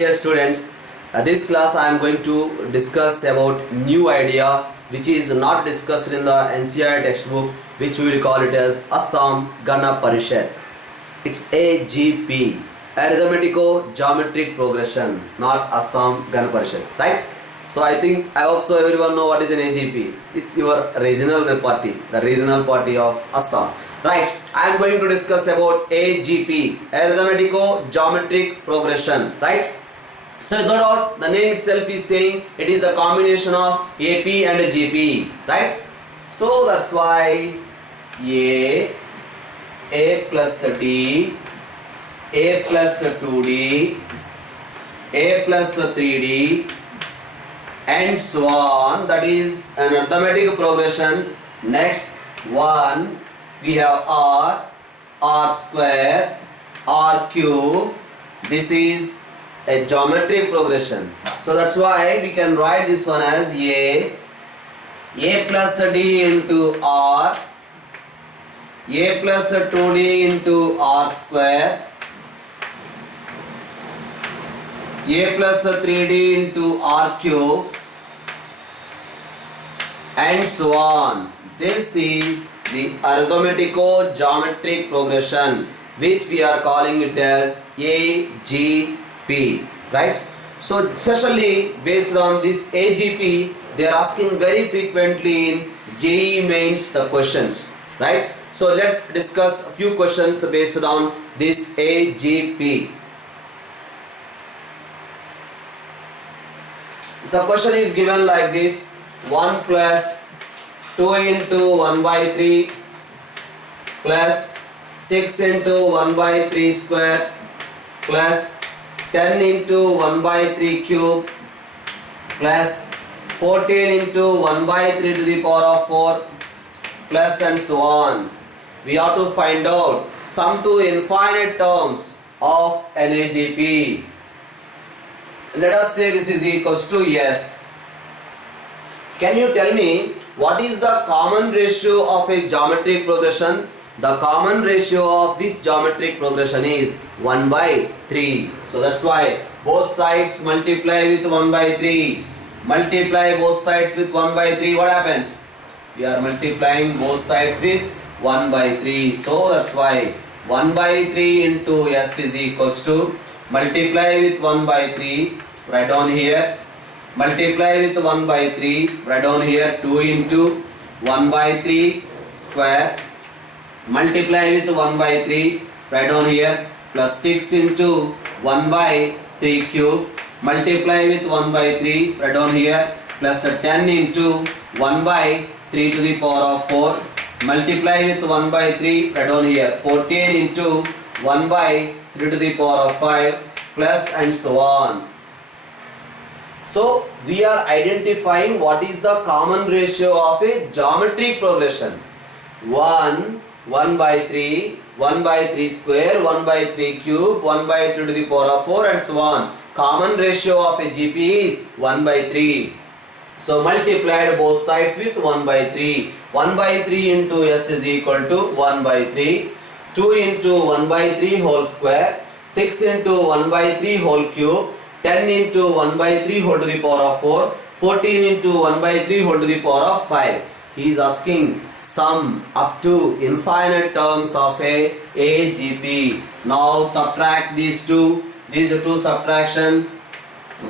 Dear students, this class I am going to discuss about new idea which is not discussed in the NCERT textbook, which we will call it as Assam Gana Parishad. It's AGP, Arithmetico Geometric Progression, not Assam Gana Parishad, right? So I hope so everyone know what is an AGP. It's your regional party, the regional party of Assam. Right, I am going to discuss about AGP, Arithmetico Geometric Progression, right? So no doubt the name itself is saying it is the combination of AP and GP, right? So that's why A plus D, A plus 2D, A plus 3D, and so on. That is an arithmetic progression. Next one we have R square, R cube. This is a geometric progression. So that's why we can write this one as A plus D into R, A plus 2D into R square, A plus 3D into R cube, and so on. This is the arithmetico geometric progression, which we are calling it as AGP, right? So especially based on this AGP, they are asking very frequently in JEE mains the questions, right? So let's discuss a few questions based on this AGP. So question is given like this: 1 plus 2 into 1 by 3 plus 6 into 1 by 3 square plus 10 into 1 by 3 cube plus 14 into 1 by 3 to the power of 4 plus and so on. We have to find out sum to infinite terms of an AGP. Let us say this is equals to S. Can you tell me what is the common ratio of a geometric progression? The common ratio of this geometric progression is 1 by 3. So that's why both sides multiply with 1 by 3. Multiply both sides with 1 by 3. What happens? We are multiplying both sides with 1 by 3. So that's why 1 by 3 into S is equals to multiply with 1 by 3. Write down here. Multiply with 1 by 3. Write down here 2 into 1 by 3 square. Multiply with 1 by 3, write down here, plus 6 into 1 by 3 cube. Multiply with 1 by 3, write down here, plus 10 into 1 by 3 to the power of 4. Multiply with 1 by 3, write down here, 14 into 1 by 3 to the power of 5, plus and so on. So we are identifying what is the common ratio of a geometric progression. 1 by 3, 1 by 3 square, 1 by 3 cube, 1 by 2 to the power of 4 and so on. Common ratio of a GP is 1 by 3. So multiplied both sides with 1 by 3. 1 by 3 into S is equal to 1 by 3. 2 into 1 by 3 whole square. 6 into 1 by 3 whole cube. 10 into 1 by 3 whole to the power of 4. 14 into 1 by 3 whole to the power of 5. He is asking sum up to infinite terms of a AGP. Now subtract these two subtraction.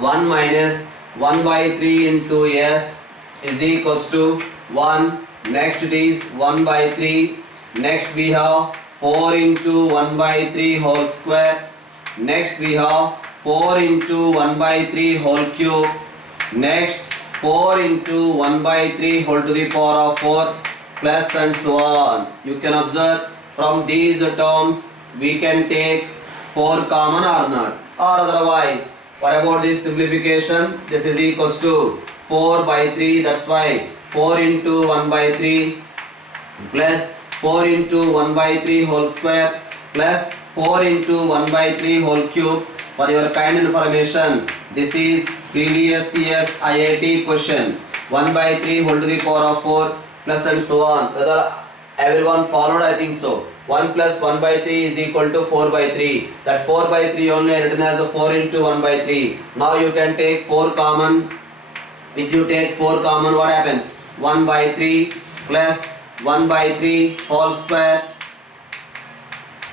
1 minus 1 by 3 into S is equals to 1. Next it is 1 by 3. Next we have 4 into 1 by 3 whole square. Next we have 4 into 1 by 3 whole cube. Next 4 into 1 by 3 whole to the power of 4 plus and so on. You can observe from these terms we can take 4 common or not, or otherwise what about this simplification? This is equals to 4 by 3. That's why 4 into 1 by 3 plus 4 into 1 by 3 whole square plus 4 into 1 by 3 whole cube. For your kind information, this is previous year's IIT question. 1 by 3 whole to the power of 4 plus and so on. Whether everyone followed, I think so. 1 plus 1 by 3 is equal to 4 by 3. That 4 by 3 only written as a 4 into 1 by 3. Now you can take 4 common. If you take 4 common, what happens? 1 by 3 plus 1 by 3 whole square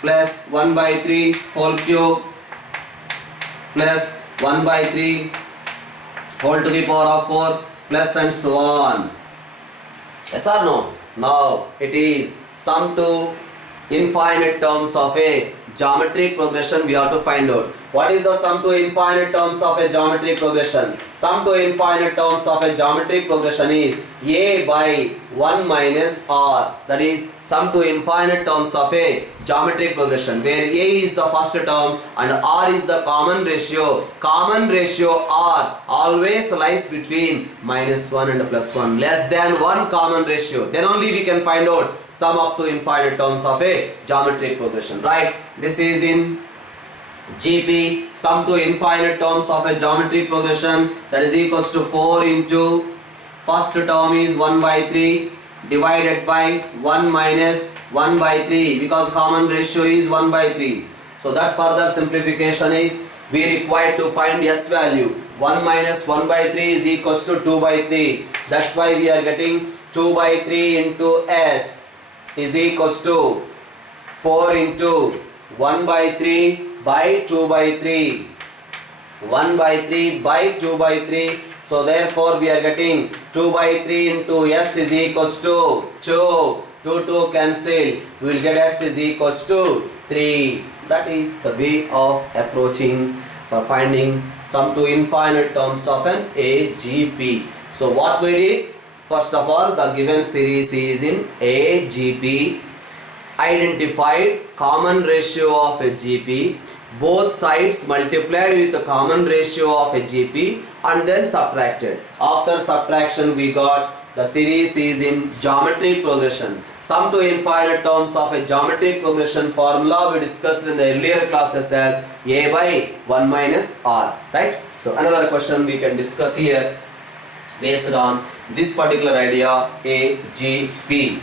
plus 1 by 3 whole cube plus 1 by 3 whole to the power of 4 plus and so on. Yes or no? Now it is sum to infinite terms of a geometric progression we have to find out. What is the sum to infinite terms of a geometric progression? Sum to infinite terms of a geometric progression is a by 1 minus r. That is sum to infinite terms of a geometric progression, where a is the first term and r is the common ratio. Common ratio r always lies between minus 1 and plus 1, less than 1 common ratio. Then only we can find out sum up to infinite terms of a geometric progression, right? This is in GP, sum to infinite terms of a geometric progression, that is equals to 4 into first term is 1 by 3 divided by 1 minus 1 by 3, because common ratio is 1 by 3. So that further simplification is we require to find S value. 1 minus 1 by 3 is equals to 2 by 3. That's why we are getting 2 by 3 into S is equals to 4 into 1 by 3 by 2 by 3. 1 by 3 by 2 by 3. So therefore we are getting 2 by 3 into S is equals to 2. 2 cancel. We will get S is equals to 3. That is the way of approaching for finding sum to infinite terms of an AGP. So what we did? First of all, the given series is in AGP. Identified common ratio of a GP, both sides multiplied with the common ratio of a GP and then subtracted. After subtraction we got the series is in geometric progression. Sum to infinite terms of a geometric progression formula we discussed in the earlier classes as a by 1 minus r, right? So another question we can discuss here based on this particular idea, AGP.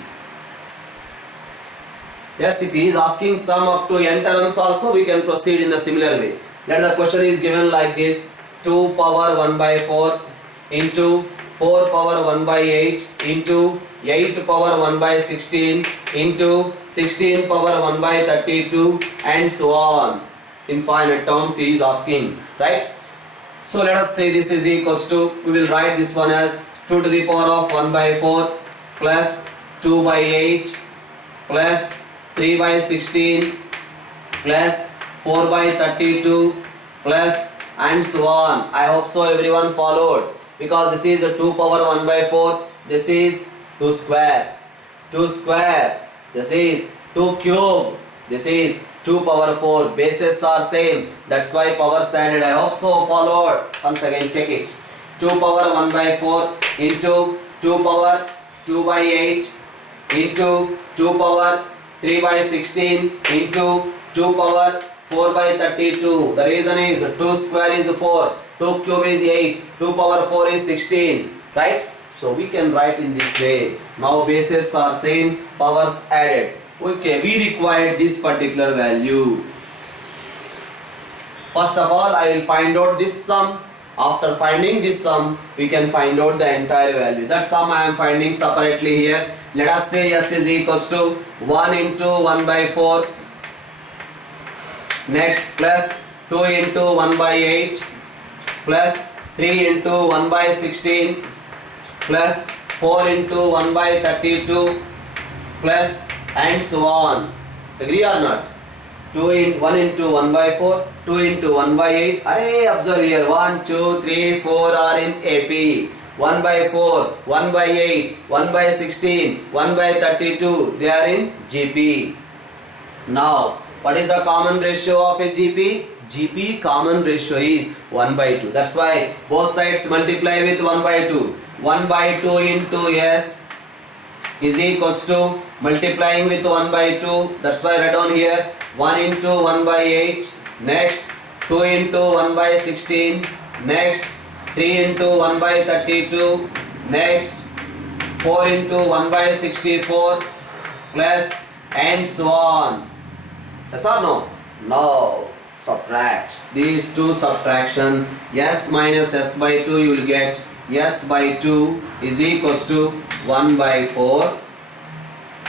Yes, if he is asking sum up to n terms also, we can proceed in the similar way. Let the question is given like this: 2 power 1 by 4 into 4 power 1 by 8 into 8 power 1 by 16 into 16 power 1 by 32 and so on. Infinite terms he is asking, right? So let us say this is equals to, we will write this one as 2 to the power of 1 by 4 plus 2 by 8 plus 3 by 16 plus 4 by 32 plus and so on. I hope so everyone followed, because this is a 2 power 1 by 4, this is 2 square, 2 square, this is 2 cube, this is 2 power 4, bases are same, that's why power standard. I hope so followed. Once again check it. 2 power 1 by 4 into 2 power 2 by 8 into 2 power 3 by 16 into 2 power 4 by 32. The reason is 2 square is 4, 2 cube is 8, 2 power 4 is 16, right? So we can write in this way. Now bases are same, powers added. Okay, we require this particular value. First of all, I will find out this sum. After finding this sum, we can find out the entire value. That sum I am finding separately here. Let us say S is equals to 1 into 1 by 4. Next plus 2 into 1 by 8 plus 3 into 1 by 16 plus 4 into 1 by 32 plus and so on. Agree or not? 1 into 1 by 4, 2 into 1 by 8. Array, observe here, 1, 2, 3, 4 are in AP. 1 by 4, 1 by 8, 1 by 16, 1 by 32, they are in GP. Now, what is the common ratio of a GP? GP common ratio is 1 by 2. That's why both sides multiply with 1 by 2. 1 by 2 into S is equals to multiplying with 1 by 2. That's why I write down here 1 into 1 by 8. Next 2 into 1 by 16. Next 3 into 1 by 32. Next 4 into 1 by 64 plus and so on. Yes or no? Now subtract these two. Subtraction, s minus s by 2, you will get s by 2 is equals to 1 by 4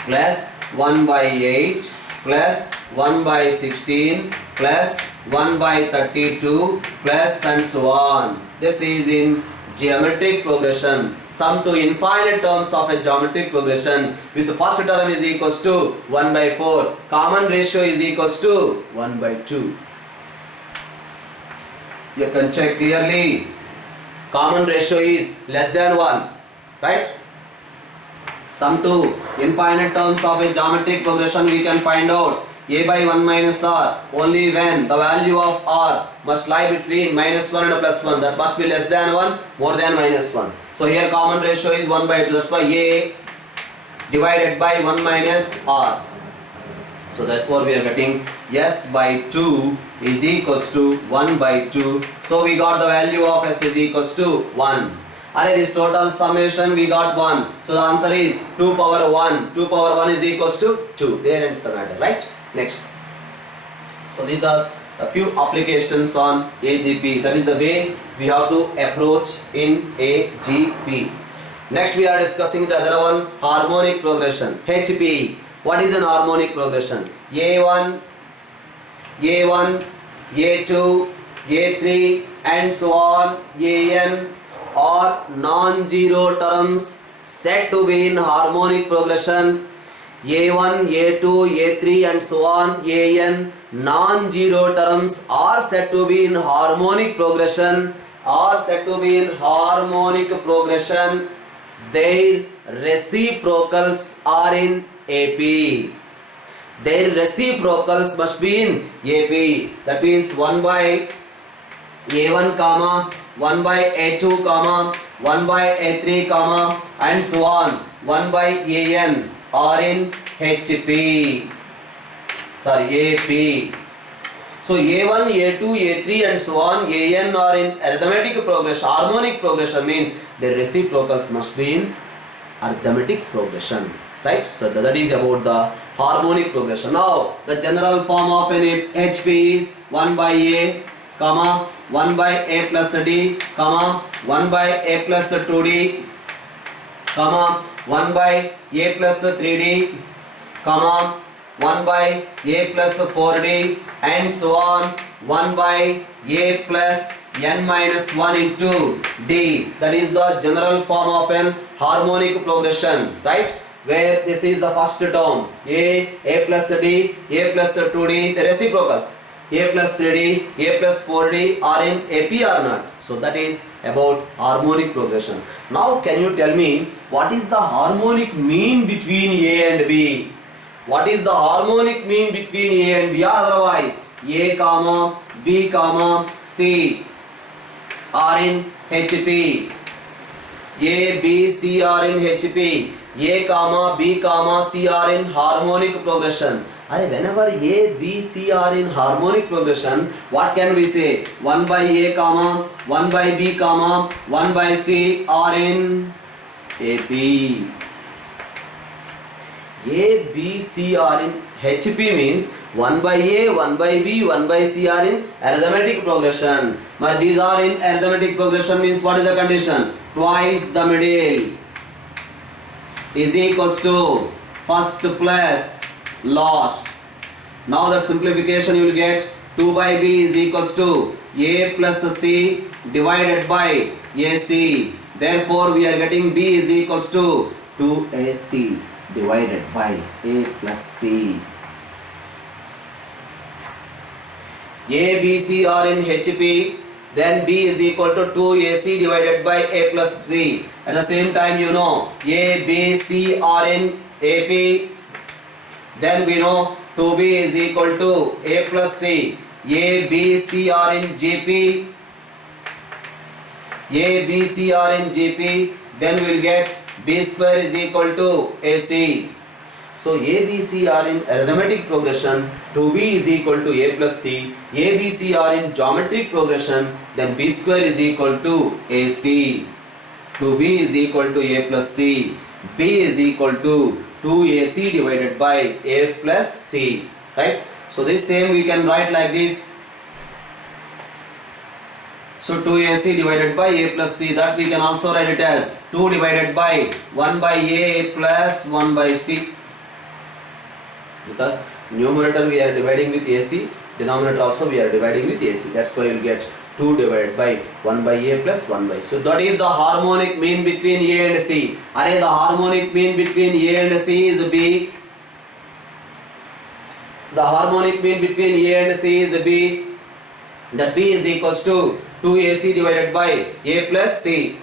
plus 1 by 8 plus 1 by 16 plus 1 by 32 plus and so on. This is in geometric progression. Sum to infinite terms of a geometric progression with the first term is equals to 1 by 4. Common ratio is equals to 1 by 2. You can check clearly. Common ratio is less than 1. Right? Sum to infinite terms of a geometric progression we can find out a by 1 minus r only when the value of r must lie between minus 1 and plus 1. That must be less than 1, more than minus 1. So here common ratio is 1 by 2. That's why a divided by 1 minus r. So therefore we are getting s by 2 is equals to 1 by 2. So we got the value of s is equals to 1. Array, this total summation we got 1. So the answer is 2 power 1. 2 power 1 is equals to 2. There ends the matter, right? Next. So these are a few applications on AGP. That is the way we have to approach in AGP. Next we are discussing the other one, harmonic progression. HP. What is an harmonic progression? A1, A1, A2, A3 and so on, AN are non-zero terms said to be in harmonic progression. A1, A2, A3 and so on, AN non-zero terms are said to be in harmonic progression. Are said to be in harmonic progression. Their reciprocals are in AP. Their reciprocals must be in AP. That means 1 by A1 comma 1 by A2 comma 1 by A3 comma and so on 1 by AN are in HP. Sorry, AP. So A1, A2, A3 and so on AN are in arithmetic progression. Harmonic progression means their reciprocals must be in arithmetic progression. Right? So that is about the harmonic progression. Now the general form of an HP is 1 by A comma 1 by A plus D comma 1 by A plus 2D comma 1 by A plus 3D comma 1 by A plus 4D and so on 1 by A plus n minus 1 into D. That is the general form of an harmonic progression, right? Where this is the first term A plus D, A plus 2D, the reciprocals A plus 3D, A plus 4D are in AP or not? So that is about harmonic progression. Now can you tell me what is the harmonic mean between A and B? What is the harmonic mean between A and B? Or otherwise A comma B comma C are in HP. A, B, C are in HP. A comma B comma C are in harmonic progression. Whenever A, B, C are in harmonic progression, what can we say? 1 by A comma 1 by B comma 1 by C are in AP. A, B, C are in HP means 1 by A, 1 by B, 1 by C are in arithmetic progression. But these are in arithmetic progression means what is the condition? Twice the middle is equals to first plus last. Now that simplification you will get 2 by B is equals to A plus C divided by AC. Therefore we are getting B is equals to 2AC divided by A plus C. A, B, C are in HP. Then B is equal to 2AC divided by A plus C. At the same time you know A, B, C are in AP. Then we know 2B is equal to A plus C. A, B, C are in GP. A, B, C are in GP. Then we will get B square is equal to AC. So A, B, C are in arithmetic progression. 2B is equal to A plus C. A, B, C are in geometric progression. Then B square is equal to AC. 2B is equal to A plus C. B is equal to 2ac divided by a plus c, right? So this same we can write like this. So 2ac divided by a plus c, that we can also write it as 2 divided by 1 by a plus 1 by c, because numerator we are dividing with ac, denominator also we are dividing with ac. That's why you will get 2 divided by 1 by a plus 1 by c. So that is the harmonic mean between a and c. Array, the harmonic mean between a and c is b. The harmonic mean between a and c is b. That b is equals to 2ac divided by a plus c.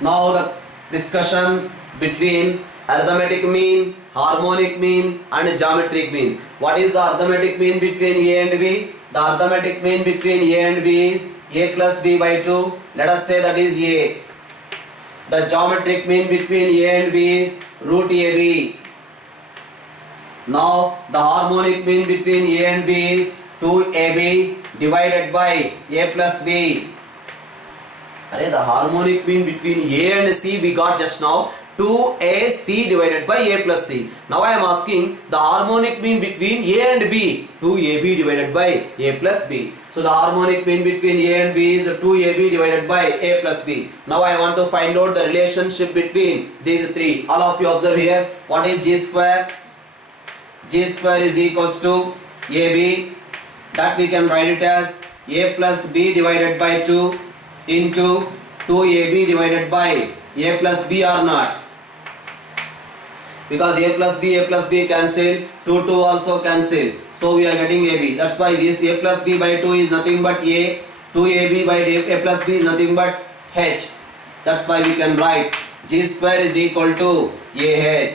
Now the discussion between arithmetic mean, harmonic mean and geometric mean. What is the arithmetic mean between a and b? The arithmetic mean between a and b is a plus b by 2. Let us say that is a. The geometric mean between a and b is root ab. Now the harmonic mean between a and b is 2ab divided by a plus b. The harmonic mean between a and c we got just now, 2ac divided by a plus c. Now I am asking the harmonic mean between a and b, 2ab divided by a plus b. So the harmonic mean between a and b is 2ab divided by a plus b. Now I want to find out the relationship between these three. All of you observe here. What is g square? G square is equals to ab. That we can write it as a plus b divided by 2 into 2ab divided by a plus b or not. Because a plus b cancel, 2 also cancel. So we are getting ab. That's why this a plus b by 2 is nothing but a. 2ab by a plus b is nothing but h. That's why we can write g square is equal to ah.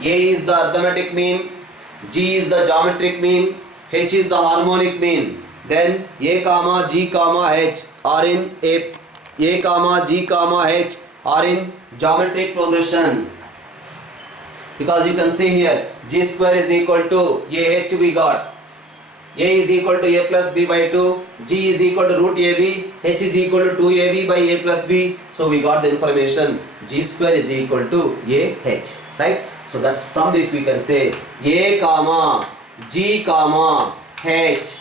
A is the arithmetic mean, g is the geometric mean, h is the harmonic mean. Then a comma g comma h are in a comma g comma h are in geometric progression. Because you can see here g square is equal to ah we got. A is equal to a plus b by 2, g is equal to root ab, h is equal to 2ab by a plus b. So we got the information g square is equal to ah, right? So that's from this we can say a comma g comma h,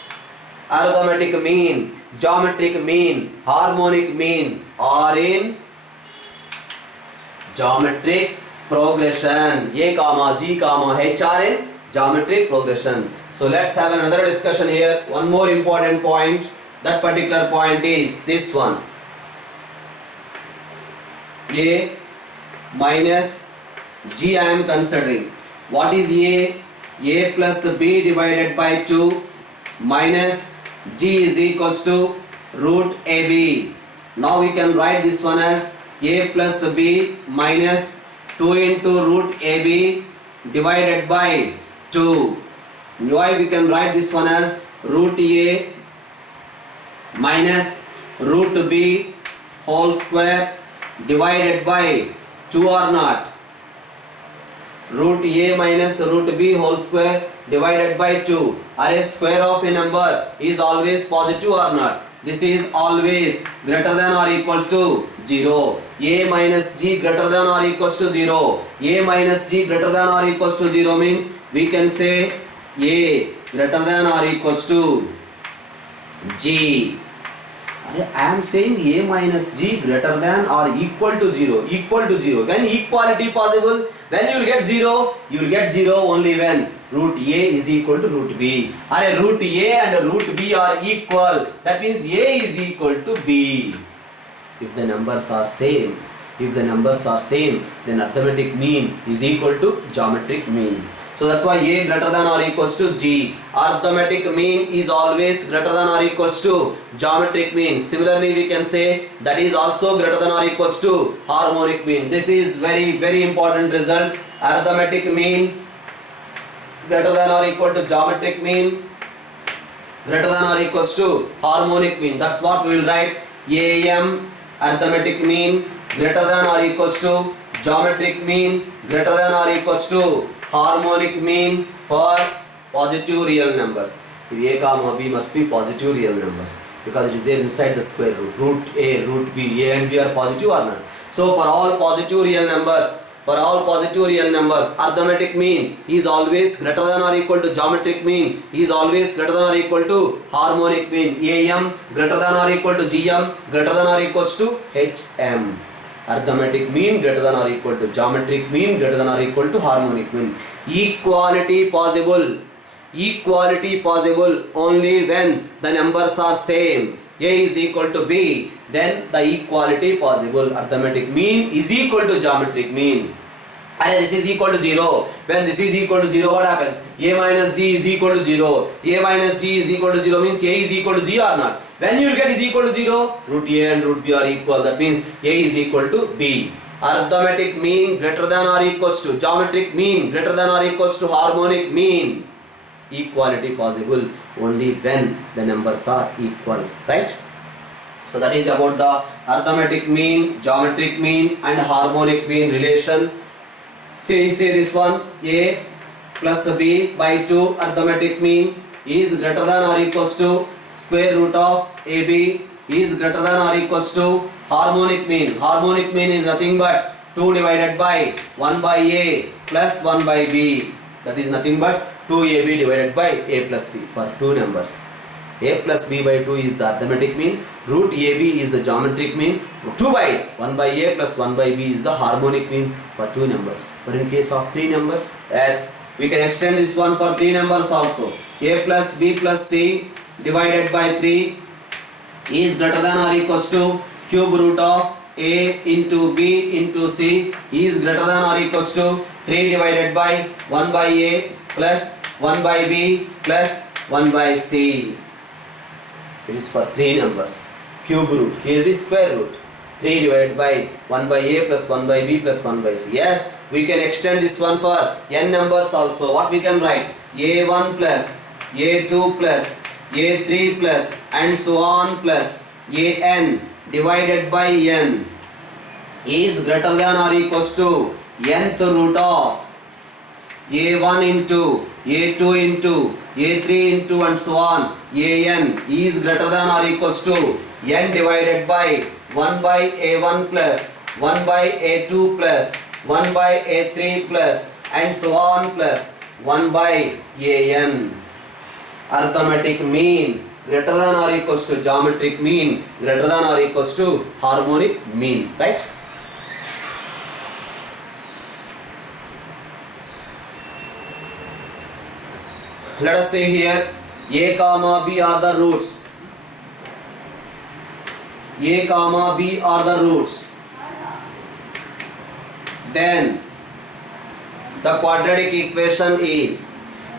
arithmetic mean, geometric mean, harmonic mean are in geometric progression. A comma g comma h are in geometric progression. So let's have another discussion here. One more important point. That particular point is this one. A minus g I am considering. What is a? A plus b divided by 2 minus g is equals to root ab. Now we can write this one as a plus b minus 2 into root ab divided by 2. Why we can write this one as root a minus root b whole square divided by 2 or not. Root a minus root b whole square divided by 2. Are a square of a number is always positive or not? This is always greater than or equal to 0. A minus g greater than or equals to 0. A minus g greater than or equals to 0 means we can say a greater than or equals to g. I am saying a minus g greater than or equal to 0. Equal to 0. When equality possible? When you will get 0? You will get 0 only when root a is equal to root b. Root a and root b are equal. That means a is equal to b. If the numbers are same, then arithmetic mean is equal to geometric mean. So that's why a greater than or equals to g. Arithmetic mean is always greater than or equals to geometric mean. Similarly, we can say that is also greater than or equals to harmonic mean. This is very important result. Arithmetic mean greater than or equal to geometric mean, greater than or equals to harmonic mean. That's what we will write. AM arithmetic mean greater than or equals to geometric mean greater than or equals to harmonic mean for positive real numbers. A comma B must be positive real numbers because it is there inside the square root. Root A, root B, A and B are positive or not. So for all positive real numbers, arithmetic mean is always greater than or equal to geometric mean is always greater than or equal to harmonic mean. AM greater than or equal to GM greater than or equals to HM. Arithmetic mean greater than or equal to geometric mean greater than or equal to harmonic mean. Equality possible only when the numbers are same. A is equal to B, then the equality possible. Arithmetic mean is equal to geometric mean. And this is equal to 0. When this is equal to 0, what happens? A minus G is equal to 0. A minus G is equal to 0 means A is equal to G or not? When you will get is equal to 0, root A and root B are equal. That means A is equal to B. Arithmetic mean greater than or equals to geometric mean greater than or equals to harmonic mean. Equality possible only when the numbers are equal, right? So that is about the arithmetic mean, geometric mean and harmonic mean relation. Say this one, A plus B by 2 arithmetic mean is greater than or equals to square root of AB is greater than or equals to harmonic mean. Harmonic mean is nothing but 2 divided by 1 by A plus 1 by B. That is nothing but 2AB divided by A plus B for two numbers. A plus B by 2 is the arithmetic mean. Root AB is the geometric mean. 2 by 1 by A plus 1 by B is the harmonic mean for two numbers. But in case of three numbers, as we can extend this one for three numbers also. A plus B plus C divided by 3 is greater than or equals to cube root of A into B into C is greater than or equals to 3 divided by 1 by A plus 1 by B plus 1 by C. It is for three numbers. Cube root, here it is square root. 3 divided by 1 by A plus 1 by B plus 1 by C. Yes, we can extend this one for n numbers also. What we can write? A1 plus A2 plus A3 plus and so on plus An divided by n is greater than or equals to nth root of A1 into A2 into A3 into and so on An is greater than or equals to n divided by 1 by A1 plus 1 by A2 plus 1 by A3 plus and so on plus 1 by An. Arithmetic mean greater than or equals to geometric mean greater than or equals to harmonic mean, right? Let us say here A comma B are the roots. A comma B are the roots. Then the quadratic equation is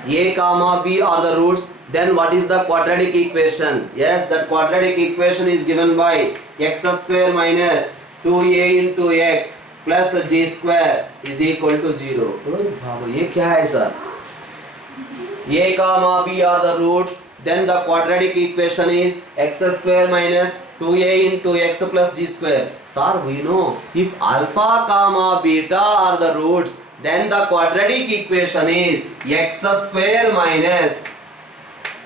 A comma B are the roots. Then what is the quadratic equation? Yes, that quadratic equation is given by x square minus 2a into x plus g square is equal to 0. ये क्या है sir? A comma B are the roots. Then the quadratic equation is x square minus 2a into x plus g square. Sir, we know if alpha comma beta are the roots, then the quadratic equation is x square minus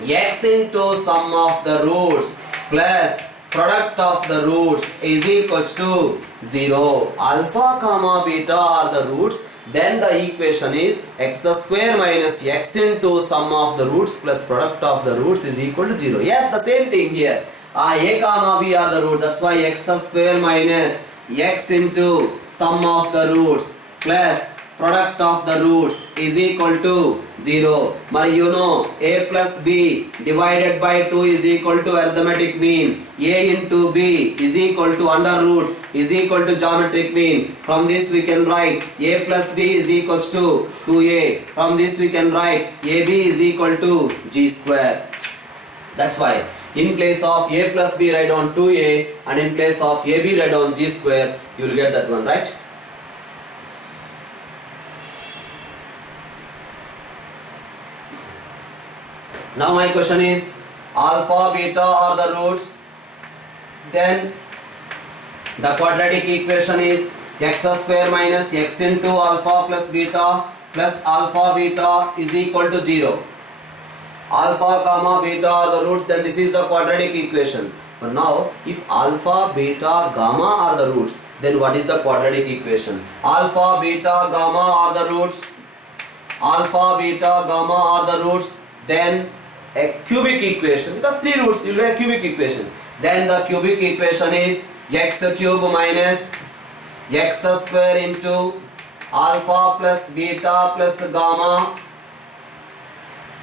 x into sum of the roots plus product of the roots is equals to 0. Alpha comma beta are the roots. Then the equation is x square minus x into sum of the roots plus product of the roots is equal to 0. Yes, the same thing here. A comma B are the roots. That's why x square minus x into sum of the roots plus product of the roots is equal to 0. But you know A plus B divided by 2 is equal to arithmetic mean. A into B is equal to under root is equal to geometric mean. From this we can write A plus B is equals to 2A. From this we can write AB is equal to G square. That's why in place of A plus B write down 2A and in place of AB write down G square. You will get that one, right? Now my question is alpha beta are the roots. Then the quadratic equation is x square minus x into alpha plus beta is equal to 0. alpha comma beta are the roots, then this is the quadratic equation. But now if alpha, beta, gamma are the roots, then what is the quadratic equation? Alpha, beta, gamma are the roots. Alpha, beta, gamma are the roots. Then a cubic equation, because 3 roots, you will get a cubic equation. Then the cubic equation is x cube minus x square into alpha plus beta plus gamma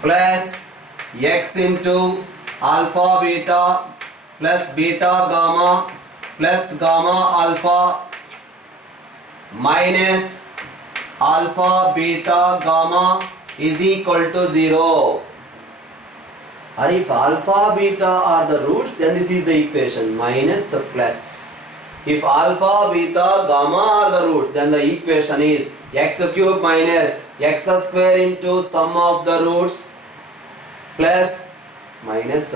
plus x into alpha beta plus beta gamma plus gamma alpha minus alpha beta gamma is equal to 0. Or if alpha beta are the roots, then this is the equation, minus plus. If alpha beta gamma are the roots, then the equation is x cube minus x square into sum of the roots plus minus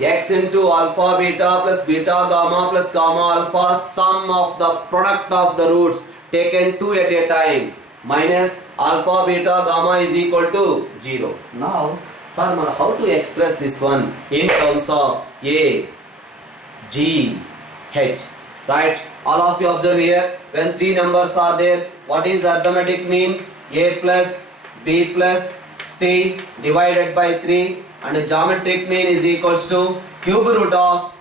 x into alpha beta plus beta gamma plus gamma alpha, sum of the product of the roots taken 2 at a time, minus alpha beta gamma is equal to 0. Now sir, how to express this one in terms of A, G, H, right? All of you observe here, when 3 numbers are there, what is arithmetic mean? A plus B plus C divided by 3, and the geometric mean is equals to cube root of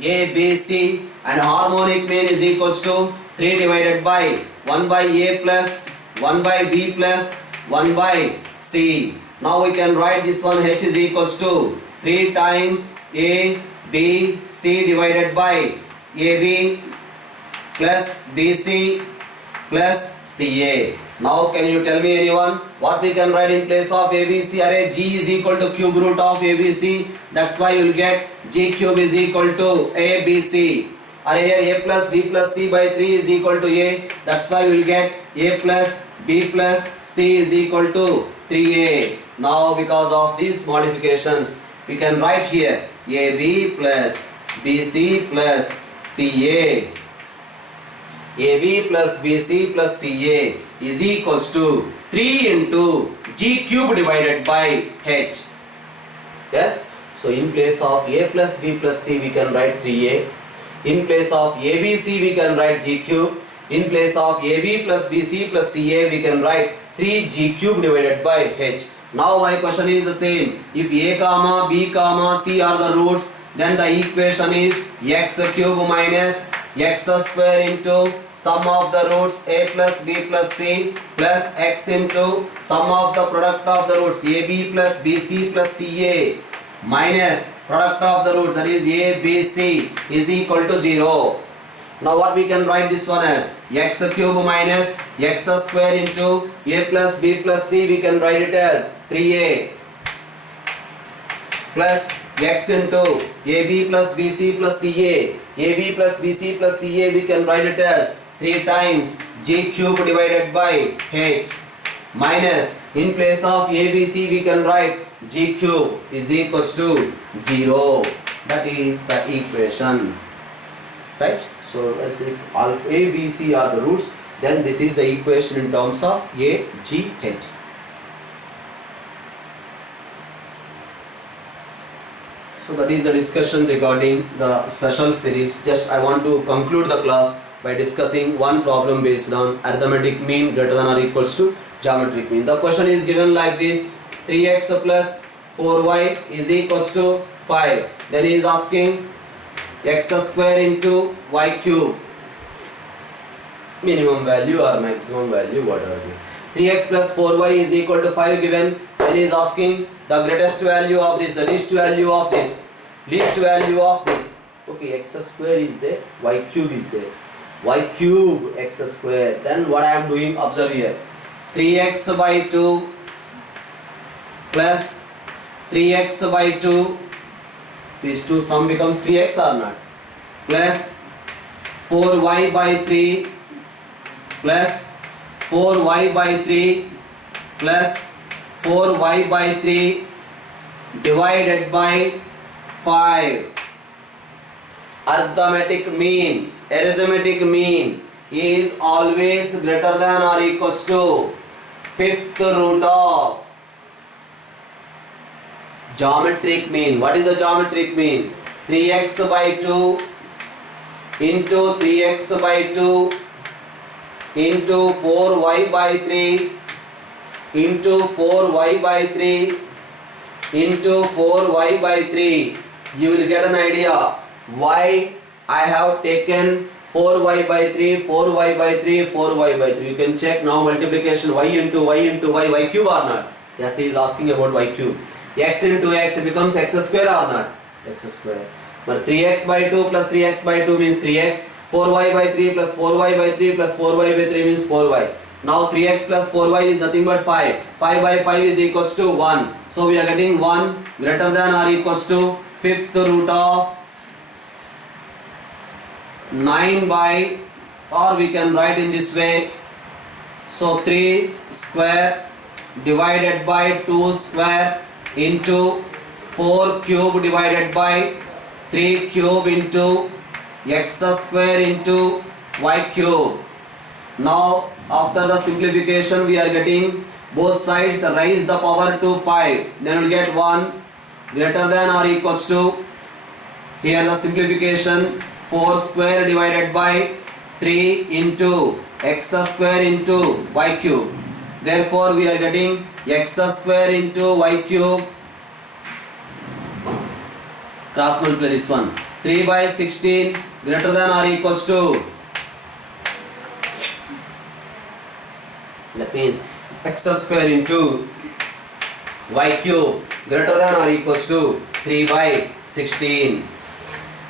A, B, C, and harmonic mean is equals to 3 divided by 1 by A plus 1 by B plus 1 by C. Now we can write this one, H is equals to 3 times A, B, C divided by AB plus BC plus CA. Now can you tell me anyone what we can write in place of ABC? Array G is equal to cube root of ABC. That's why you will get G cube is equal to ABC. Array here A plus B plus C by 3 is equal to A. That's why we will get A plus B plus C is equal to 3A. Now because of these modifications, we can write here AB plus BC plus CA. AB plus BC plus CA is equals to 3 into G cube divided by H. Yes? So in place of A plus B plus C we can write 3A. In place of ABC we can write G cube. In place of AB plus BC plus CA we can write 3G cube divided by H. Now my question is the same. If A comma B comma C are the roots, then the equation is x cube minus x square into sum of the roots A plus B plus C plus x into sum of the product of the roots AB plus BC plus CA minus product of the roots, that is ABC, is equal to 0. Now what we can write this one as x cube minus x square into A plus B plus C, we can write it as 3A plus x into AB plus BC plus CA. AB plus BC plus CA we can write it as 3 times G cube divided by H minus in place of ABC we can write G cube is equals to 0. That is the equation, right? So as if alpha A, B, C are the roots, then this is the equation in terms of A, G, H. So that is the discussion regarding the special series. Just I want to conclude the class by discussing one problem based on arithmetic mean greater than or equals to geometric mean. The question is given like this: 3x plus 4y is equals to 5. Then he is asking x square into y cube, minimum value or maximum value, whatever. 3x plus 4y is equal to 5 given. Then he is asking the greatest value of this, the least value of this, least value of this. Okay, x square is there, y cube is there, y cube x square. Then what I am doing, observe here, 3x by 2 plus 3x by 2, these two sum becomes 3x or not, plus 4y by 3 plus 4y by 3 plus 4y by 3 divided by 5. Arithmetic mean is always greater than or equals to fifth root of geometric mean. What is the geometric mean? 3x by 2 into 3x by 2 into 4y by 3 into 4y by 3 into 4y by 3. You will get an idea why I have taken 4y by 3, 4y by 3, 4y by 3. You can check now multiplication y into y cube or not? Yes, he is asking about y cube. X into x becomes x square or not? X square. But 3x by 2 plus 3x by 2 means 3x. 4y by 3 plus 4y by 3 plus 4y by 3 means 4y. Now 3x plus 4y is nothing but 5. 5 by 5 is equals to 1. So we are getting 1 greater than or equals to fifth root of 9 by, or we can write in this way. So 3 square divided by 2 square into 4 cube divided by 3 cube into x square into y cube. Now after the simplification we are getting both sides raise the power to 5. Then we will get 1 greater than or equals to, here the simplification, 4 square divided by 3 into x square into y cube. Therefore we are getting x square into y cube, cross multiply this one, 3 by 16 greater than or equals to, that means x square into y cube greater than or equals to 3 by 16.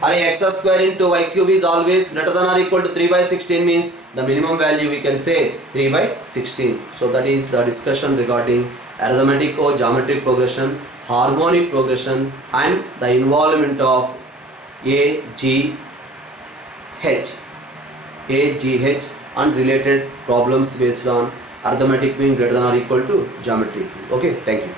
Or x square into y cube is always greater than or equal to 3 by 16 means the minimum value we can say 3 by 16. So that is the discussion regarding arithmetic or geometric progression, harmonic progression and the involvement of A, G, H and related problems based on arithmetic mean greater than or equal to geometric mean. Okay, thank you.